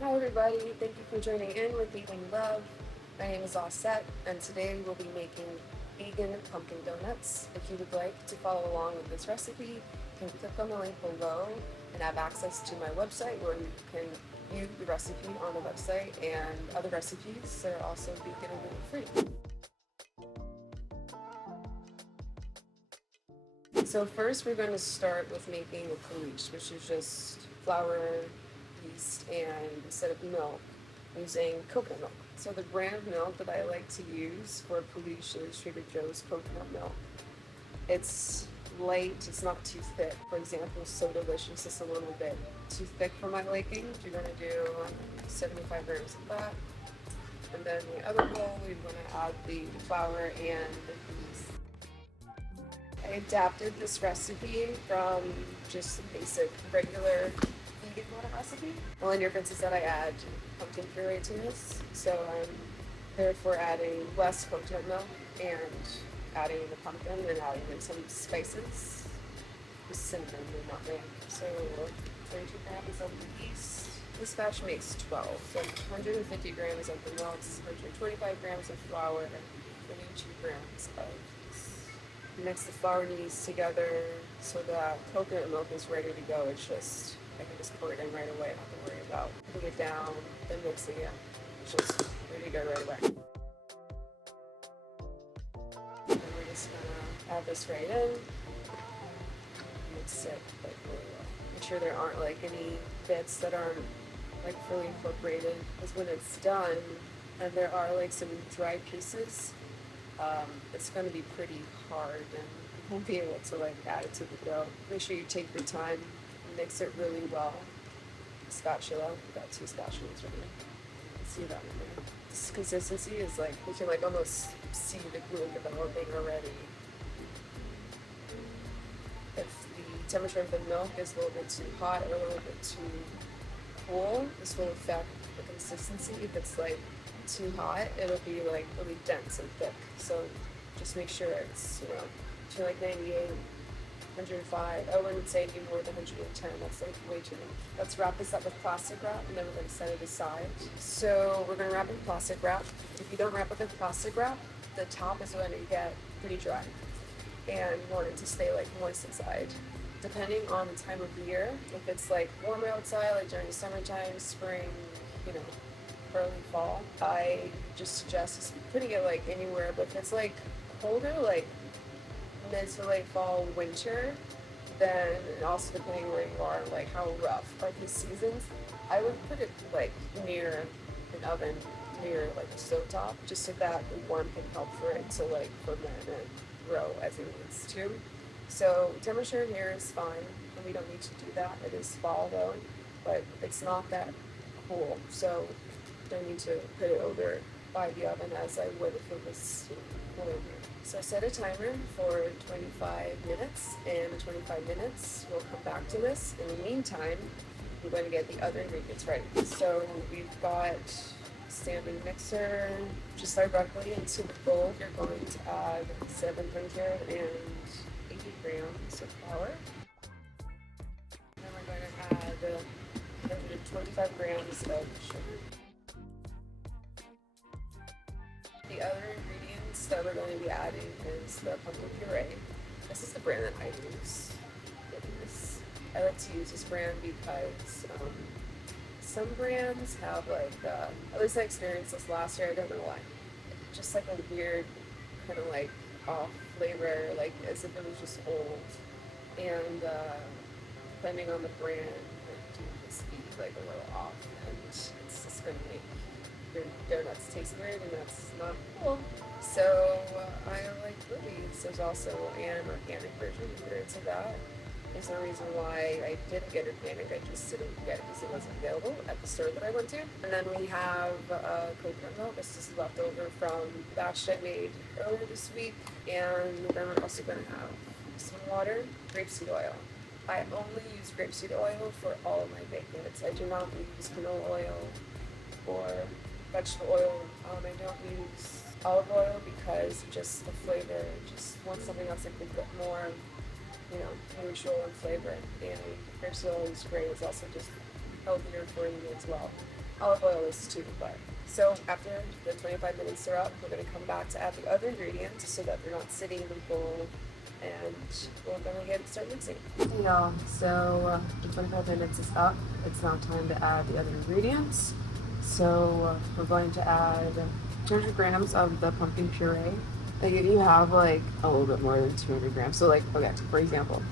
Hi everybody, thank you for joining in with Vegan Love. My name is Osset, and today we'll be making vegan pumpkin donuts. If you would like to follow along with this recipe, you can click on the link below and have access to my website where you can view the recipe on the website and other recipes that are also vegan and gluten-free. So first we're going to start with making a caliche, which is just flour, yeast, and instead of milk, using coconut milk. So the brand of milk that I like to use for caliche is Trader Joe's coconut milk. It's light, it's not too thick. For example, So Delicious is a little bit too thick for my liking. You're going to do 75 grams of that. And then the other bowl, we're going to add the flour and the yeast. I adapted this recipe from just a basic regular vegan water recipe. The only difference is that I add pumpkin puree to this, so I'm therefore adding less coconut milk and adding the pumpkin and adding in some spices, with cinnamon and nutmeg. So 32 grams of the yeast. This batch makes 12, so 150 grams of the milk, 125 grams of flour, 22 grams of yeast. Mix the flour and yeast together so that coconut milk is ready to go. It's just, I can just pour it in right away, not to worry about putting it down, then mixing it. It's just ready to go right away. And we're just gonna add this right in, mix it like really well. Make sure there aren't like any bits that aren't like fully incorporated, because when it's done and there are like some dry pieces, it's going to be pretty hard and you won't be able to like add it to the dough. Make sure you take your time and mix it really well. Spatula, we've got 2 spatulas right here. See that in there. This consistency is like, you can like almost see the glue developing already. If the temperature of the milk is a little bit too hot or a little bit too cool, this will affect the consistency. If it's like too hot, it'll be like really dense and thick. So just make sure it's, between like 98, 105. I wouldn't say any more than 110. That's like way too much. Let's wrap this up with plastic wrap and then we're going to set it aside. So we're going to wrap it in plastic wrap. If you don't wrap it in plastic wrap, the top is going to get pretty dry and you want it to stay like moist inside. Depending on the time of the year, if it's like warmer outside, like during summertime, spring, early fall, I just suggest putting it like anywhere. But if it's like colder, like mid to late fall, winter, then, and also depending where you are, like how rough are these seasons, I would put it like near an oven, near like a stove top, just so that the warmth can help for it to like ferment and grow as it needs to. So temperature here is fine, and we don't need to do that. It is fall though, but it's not that cool, so don't need to put it over by the oven as I would if it was colder. So set a timer for 25 minutes, and in 25 minutes we'll come back to this. In the meantime, we're going to get the other ingredients ready. So we've got standing mixer. Just directly into the bowl, you're going to add 780 grams of flour. Then we're going to add 125 grams of sugar. The other ingredients that we're going to be adding is the pumpkin puree. This is the brand that I use. I like to use this brand because some brands have like, at least I experienced this last year, I don't know why, just like a weird kind of like off flavor, like as if it was just old. And depending on the brand, it can just be like a little off, and it's just going to make your donuts taste weird, and that's not cool. So I like Lily's. There's also an organic version if you're into that. There's no reason why I didn't get organic. I just didn't get it because it wasn't available at the store that I went to. And then we have coconut milk. This is leftover from the batch I made earlier this week. And then we're also going to have some water, grapeseed oil. I only use grapeseed oil for all of my baked goods. I do not use canola oil or vegetable oil. I don't use olive oil because just the flavor, just want something else like a bit more, neutral in flavor. And grapeseed oil is great. It's also just healthier for you as well. olive oil is too, but so after the 25 minutes are up, we're going to come back to add the other ingredients so that they're not sitting in the bowl, and we're going to start mixing. Hey y'all, so the 25 minutes is up. It's now time to add the other ingredients. So we're going to add 200 grams of the pumpkin puree. Like if you have like a little bit more than 200 grams, so like, okay, for example,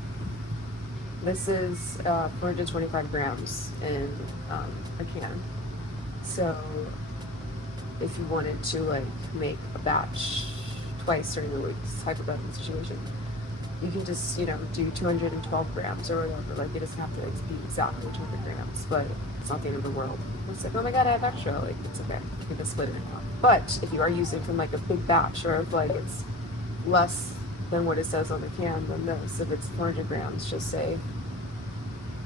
this is 425 grams in a can. So if you wanted to like make a batch twice during the week, hypothetical situation, you can just, you know, do 212 grams or whatever. Like it doesn't have to like, be exactly 200 grams, but it's not the end of the world. It's like, oh my god, I have extra. Like it's okay. You can just split it in half. But if you are using from like a big batch, or if like it's less than what it says on the can, then this. If it's 400 grams, just say,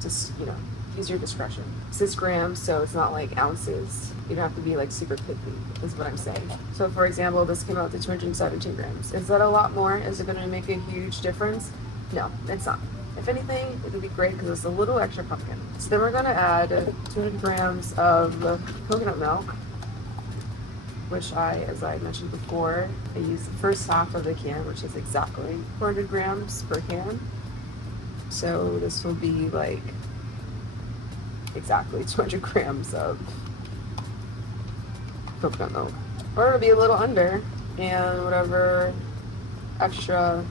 just, you know, use your discretion. It says grams, so it's not like ounces. You don't have to be like super picky, is what I'm saying. So for example, this came out to 217 grams. Is that a lot more? Is it going to make a huge difference? No, it's not. If anything, it'll be great because it's a little extra pumpkin. So then we're going to add 200 grams of coconut milk, which as I mentioned before, I use the first half of the can, which is exactly 400 grams per can. So this will be like exactly 200 grams of coconut milk. Or it'll be a little under, and whatever extra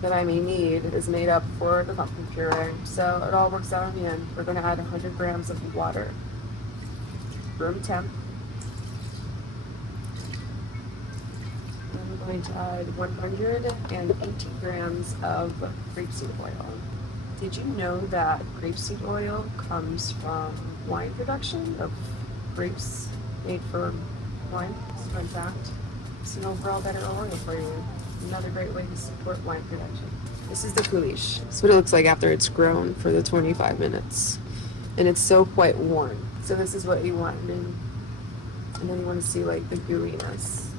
that I may need is made up for the pumpkin puree. So it all works out in the end. We're going to add 100 grams of water, room temp. I'm going to add 180 grams of grapeseed oil. Did you know that grapeseed oil comes from wine production of grapes made for wine? It's a fun fact. It's an overall better oil for you. Another great way to support wine production. This is the coulis. This is what it looks like after it's grown for the 25 minutes. And it's still quite warm. So this is what you want. And then you want to see like the gooiness.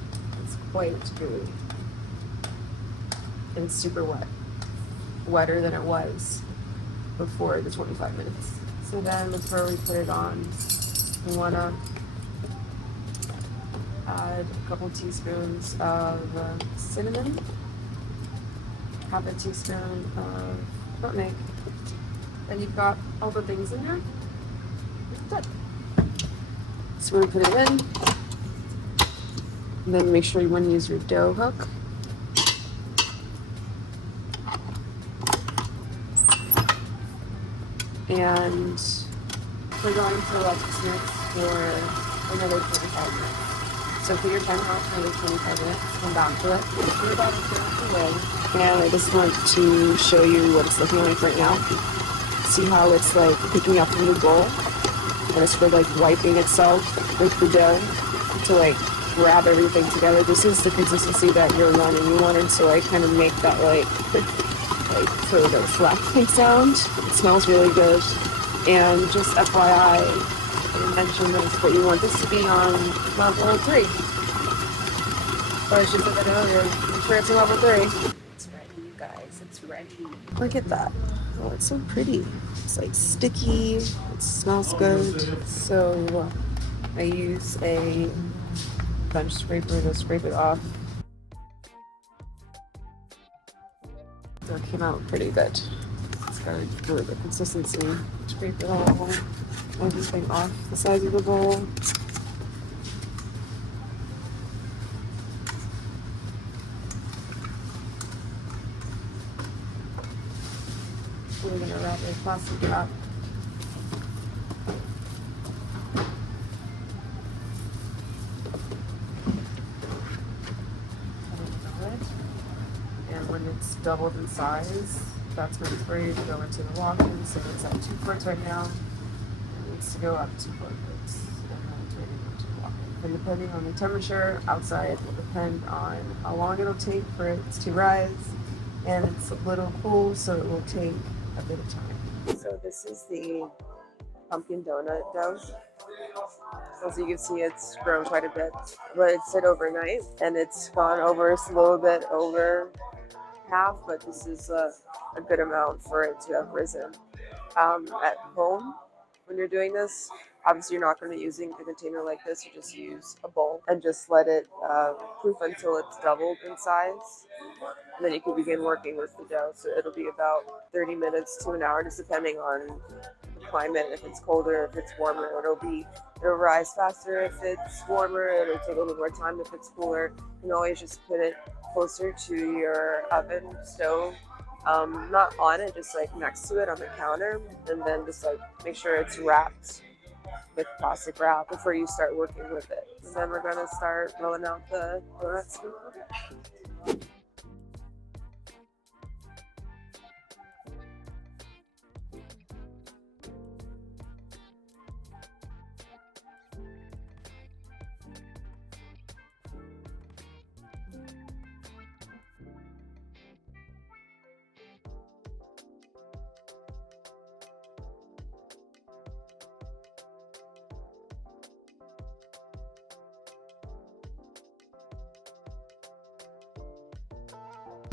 It's quite gooey. And it's super wet. Wetter than it was before the 25 minutes. So then before we put it on, we want to add a couple teaspoons of cinnamon, half a teaspoon of nutmeg. Then you've got all the things in there. It's done. So we put it in. And then make sure you want to use your dough hook. And we're going to let this mix for another 25 minutes. So put your timer on for another 25 minutes, come back to it. We're about a third away. And I just want to show you what it's looking like right now. See how it's like picking up from the bowl? And it's sort of like wiping itself with the dough to like grab everything together. This is the consistency that you're wanting. You want it to like kind of make that like sort of a slapping sound. It smells really good. And just FYI, I mentioned this, but you want this to be on level 3. Or I should put that earlier. Make sure it's on level 3. It's ready, you guys. It's ready. Look at that. Oh, it's so pretty. It's like sticky. It smells good. So I use a bench scraper to scrape it off. That came out pretty good. It's got a really good consistency. Scrape it all, everything off the sides of the bowl. We're gonna wrap a plastic wrap. And when it's doubled in size, that's when it's ready to go into the walk-in. So it's at 2 quarts right now. It needs to go up 2 quarts. And then it's ready to go to the walk-in. And depending on the temperature outside will depend on how long it'll take for it to rise. And it's a little cool, so it will take a bit of time. So this is the pumpkin donut dough. As you can see, it's grown quite a bit, but it sit overnight and it's gone over a little bit over half, but this is a good amount for it to have risen. At home, when you're doing this, Obviously, you're not going to be using a container like this. You just use a bowl and just let it proof until it's doubled in size. And then you can begin working with the dough. So it'll be about 30 minutes to an hour, just depending on the climate. If it's colder, if it's warmer, it'll rise faster. If it's warmer, it'll take a little more time. If it's cooler, you can always just put it closer to your oven stove. Not on it, just like next to it on the counter, and then just like make sure it's wrapped with plastic wrap before you start working with it. And then we're gonna start rolling out the donuts.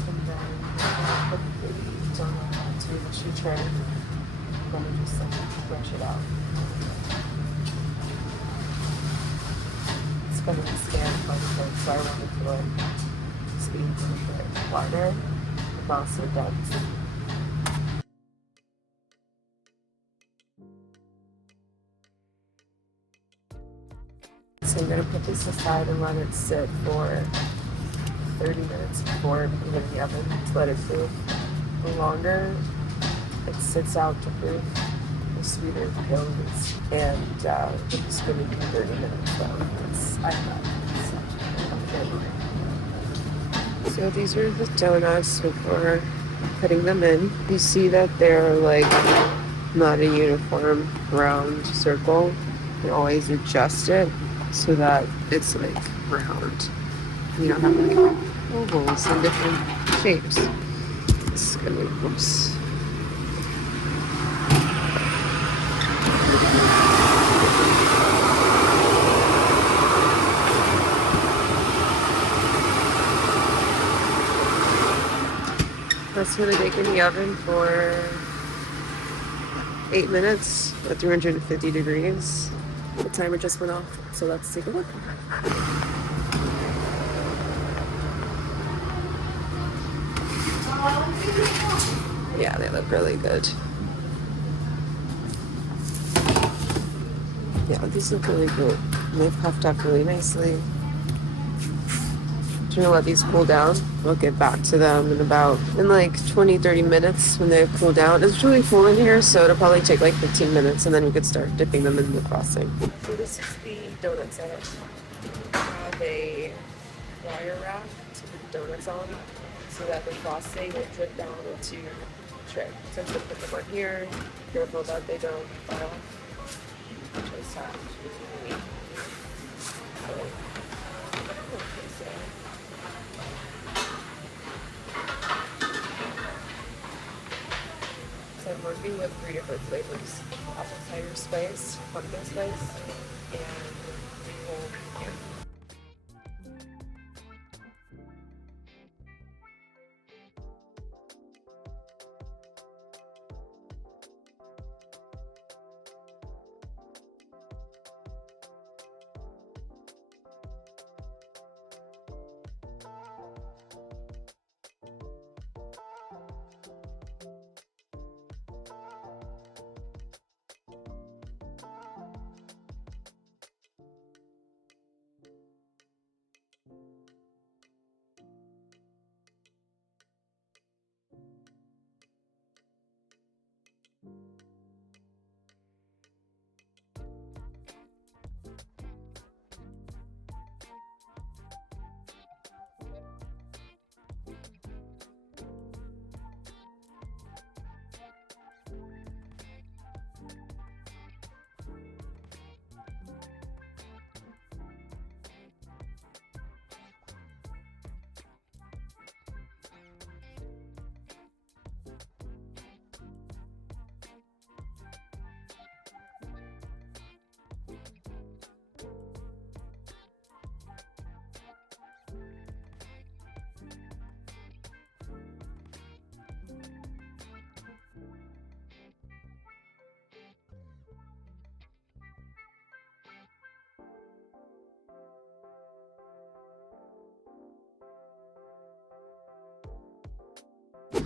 And then put the donut onto the machine tray. I'm gonna just like brush it out. It's gonna be scanned by the phone, so I wanted to like speed to it wider, but not so dense. So I'm gonna put this aside and let it sit for 30 minutes before putting it in the oven to let it cool. The longer it sits out to cool, the sweeter it goes. And it's going to be 30 minutes though. I have that. So these are the donuts before putting them in. You see that they're like not a uniform round circle. You can always adjust it so that it's like round. You don't have like ovals and different shapes. This is gonna be, oops. That's gonna bake in the oven for 8 minutes at 350 degrees. The timer just went off, so let's take a look. Yeah, they look really good. Yeah, these look really good. They've puffed up really nicely. I'm gonna let these cool down. We'll get back to them in like 20-30 minutes when they cool down. It's really cool in here, so it'll probably take like 15 minutes, and then we could start dipping them in the frosting. So this is the donut setup. I have a wire rack to put the donuts on so that the frosting will drip down into the tray. So I'm gonna put them on here. Careful that they don't fall off. Just have to So I'm working with 3 different flavors: apple cider spice, pumpkin spice, and maple pecan.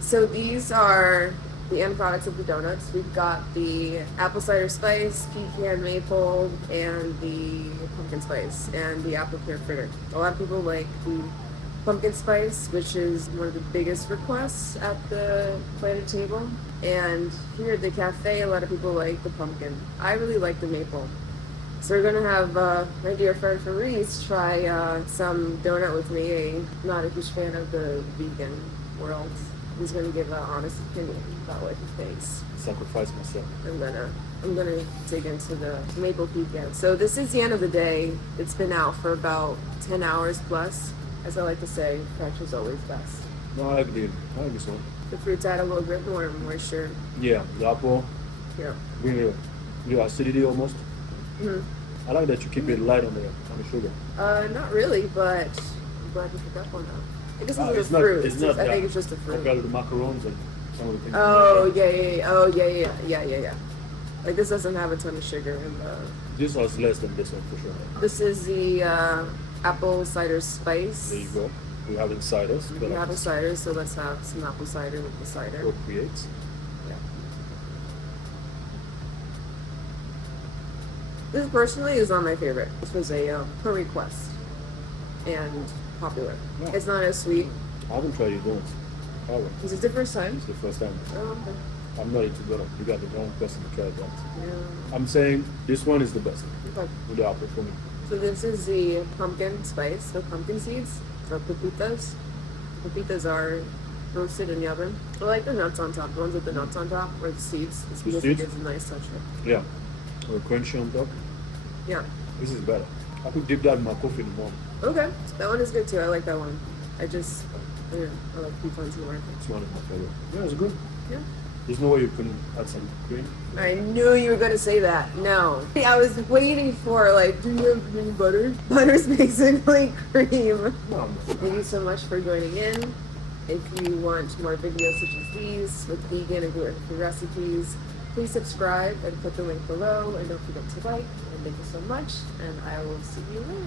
So these are the end products of the donuts. We've got the apple cider spice, pecan maple, and the pumpkin spice, and the apple pear fritter. A lot of people like the pumpkin spice, which is one of the biggest requests at the plated table. And here at the cafe, a lot of people like the pumpkin. I really like the maple. So we're gonna have my dear friend Fabrice try some donut with me. I'm not a huge fan of the vegan world. He's gonna give an honest opinion about what he thinks. Sacrifice myself. I'm gonna dig into the maple pecan. So this is the end of the day. It's been out for about 10 hours plus. As I like to say, fresh is always best. No, I agree. I like this one. The fruits add a little bit more moisture. Yeah, the apple. Yeah. Bring your acidity almost. Hmm. I like that you keep it light on the sugar. Not really, but I'm glad you picked up on that. I guess it's It's the fruit. It's not. I think it's just the fruit. Compared to the macarons and some of the things. Oh yeah. Oh yeah. Like this doesn't have a ton of sugar in the. This was less than this one for sure. This is the apple cider spice. There you go. We're having ciders. We have a cider, so let's have some apple cider with the cider. Creates. Yeah. This personally is not my favorite. This was a per request and popular. Yeah. It's not as sweet. I haven't tried your donuts. Oh, Is it the first time? it's the first time. Oh, okay. I'm not into donut. You got the wrong person to try that. Yeah. I'm saying this one is the best Okay. with the apple for me. So this is the pumpkin spice, the pumpkin seeds, or pepitas. Pepitas are roasted in the oven. I like the nuts on top, the ones with the nuts on top, or the seeds. It's because it seeds? gives a nice texture. Yeah. Or crunchy on top. Yeah. This is better. I could dip that in my coffee in the morning. Okay. That one is good too. I like that one. I like pecans more. It's one of my favorite. Yeah, it's good. Yeah. There's no way you can add some cream. I knew you were gonna say that. No. I was waiting for like, do you have any butter? Butter's basically cream. No. Thank you so much for joining in. If you want more videos such as these with vegan and gluten-free recipes, please subscribe and click the link below. And don't forget to like. And thank you so much. And I will see you later.